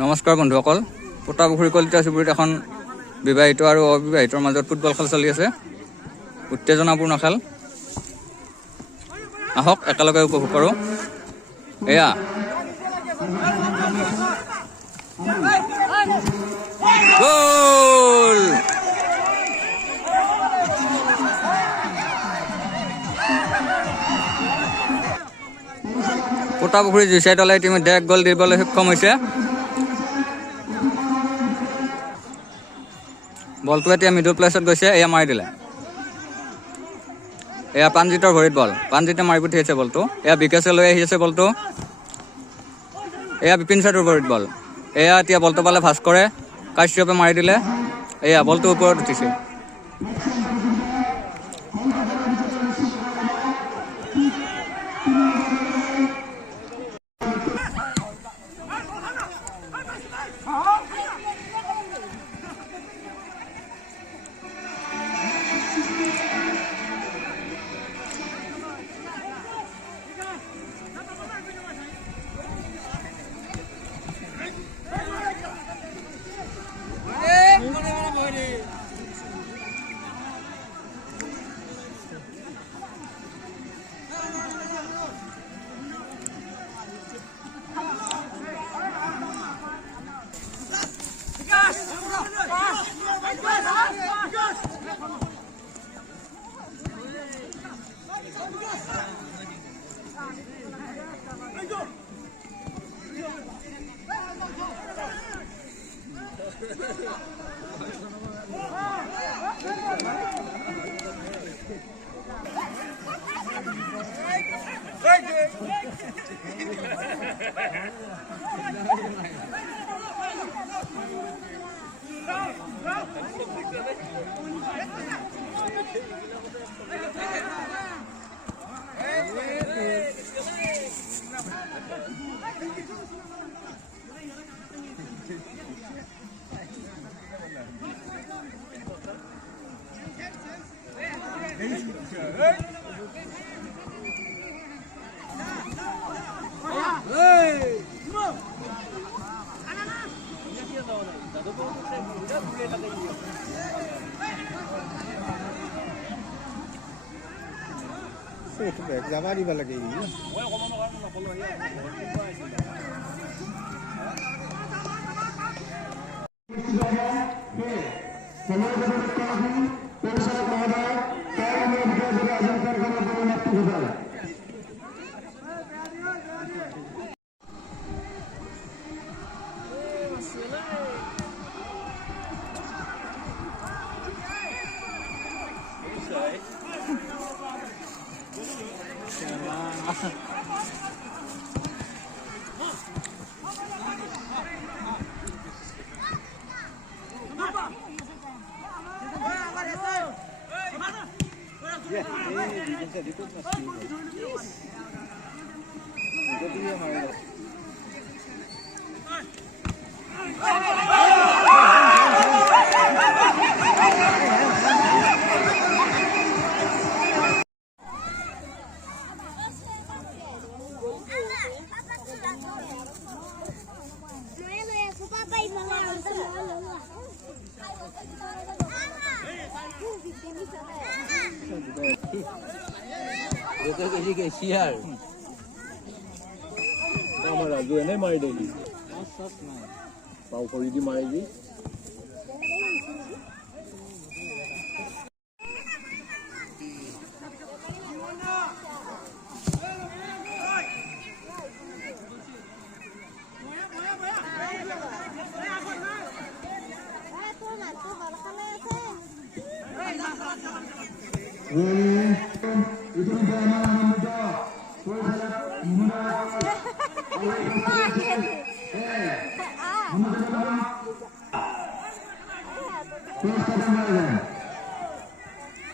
নমস্কাৰ বন্ধুসকল, পোটাপুখুৰী কলিতা চুবুৰীত এখন বিবাহিত আৰু অবিবাহিতৰ মাজত ফুটবল খেল চলি আছে। উত্তেজনাপূৰ্ণ খেল, আহক একেলগে উপভোগ কৰোঁ। এয়া গোল! পোটাপুখুৰী জুইচাই দলে ইতিমধ্যে এক গ'ল দিবলৈ সক্ষম হৈছে। বলটো এতিয়া মিডল প্লেচত গৈছে, এয়া মাৰি দিলে। এয়া প্ৰাণজিতৰ ভৰিত বল, প্ৰাণজিতে মাৰি পঠিয়াইছে বলটো। এয়া বিকাশে লৈ আহি আছে বলটো। এয়া বিপিন চেত্ৰীৰ ভৰিত বল, এয়া এতিয়া বলটো পালে ভাস্কৰে, কাশ্যপে মাৰি দিলে। এয়া বলটো ওপৰত উঠিছে। যাবা দিব লাগে। আমাৰ ৰাজু এনে মাৰি দেবি পাও কৰে দি মাৰি দি itu